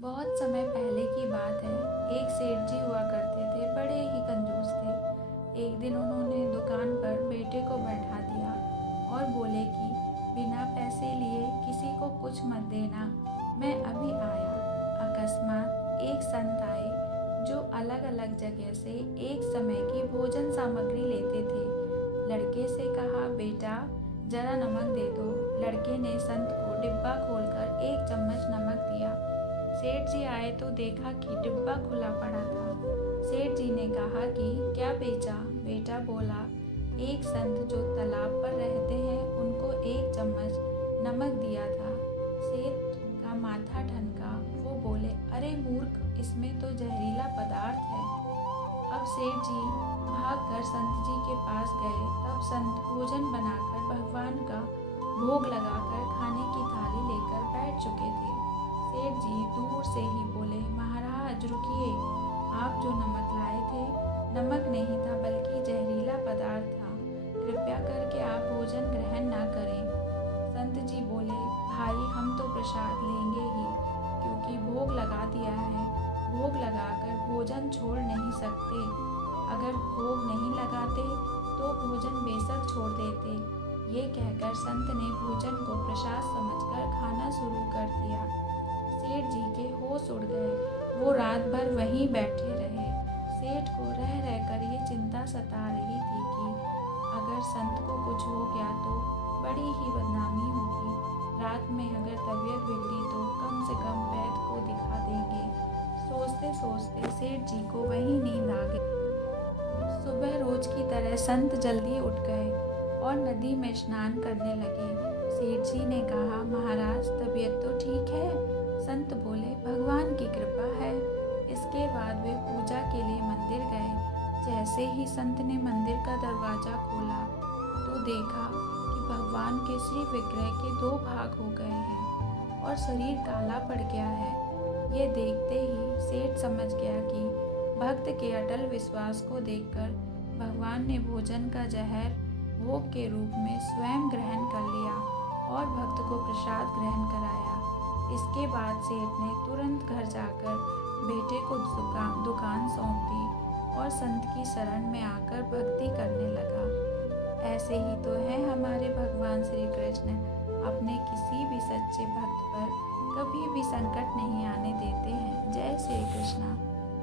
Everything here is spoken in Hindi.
बहुत समय पहले की बात है। एक सेठ जी हुआ करते थे, बड़े ही कंजूस थे। एक दिन उन्होंने दुकान पर बेटे को बैठा दिया और बोले कि बिना पैसे लिए किसी को कुछ मत देना, मैं अभी आया। अकस्मात एक संत आए जो अलग अलग जगह से एक समय की भोजन सामग्री लेते थे। लड़के से कहा, बेटा जरा नमक दे दो। लड़के ने संत को डिब्बा खोलकर एक चम्मच नमक दिया। सेठ जी आए तो देखा कि डिब्बा खुला पड़ा था। सेठ जी ने कहा कि क्या बेचा? बेटा बोला, एक संत जो तालाब पर रहते हैं उनको एक चम्मच नमक दिया था। सेठ का माथा ठनका। वो बोले, अरे मूर्ख, इसमें तो जहरीला पदार्थ है। अब सेठ जी भागकर संत जी के पास गए। तब संत भोजन बनाकर भगवान का भोग लगाकर खाने की थाली लेकर बैठ चुके थे। सेठ जी दूर से ही बोले, महाराज रुकिए, आप जो नमक लाए थे नमक नहीं था बल्कि जहरीला पदार्थ था। कृपया करके आप भोजन ग्रहण ना करें। संत जी बोले, भाई हम तो प्रसाद लेंगे ही, क्योंकि भोग लगा दिया है। भोग लगाकर भोजन छोड़ नहीं सकते। अगर भोग नहीं लगाते तो भोजन बेशक छोड़ देते। ये कहकर संत ने भोजन को प्रसाद समझकर खाना शुरू कर दिया। सेठ जी के होश उड़ गए। वो रात भर वहीं बैठे रहे। सेठ को रह रहकर ये चिंता सता रही थी कि अगर संत को कुछ हो गया तो बड़ी ही बदनामी होगी। रात में अगर तबीयत बिगड़ी तो कम से कम वैद्य को दिखा देंगे। सोचते सोचते सेठ जी को वहीं नींद आ गई। सुबह रोज की तरह संत जल्दी उठ गए और नदी में स्नान करने लगे। सेठ जी ने कहा, महाराज तबीयत तो ठीक है? संत बोले, भगवान की कृपा है। इसके बाद वे पूजा के लिए मंदिर गए। जैसे ही संत ने मंदिर का दरवाज़ा खोला तो देखा कि भगवान के श्री विग्रह के दो भाग हो गए हैं और शरीर काला पड़ गया है। ये देखते ही सेठ समझ गया कि भक्त के अटल विश्वास को देखकर भगवान ने भोजन का जहर भोग के रूप में स्वयं ग्रहण कर लिया और भक्त को प्रसाद ग्रहण कराया। इसके बाद सेठ ने तुरंत घर जाकर बेटे को दुकान सौंप दी और संत की शरण में आकर भक्ति करने लगा। ऐसे ही तो हैं हमारे भगवान श्री कृष्ण। अपने किसी भी सच्चे भक्त पर कभी भी संकट नहीं आने देते हैं। जय श्री कृष्णा।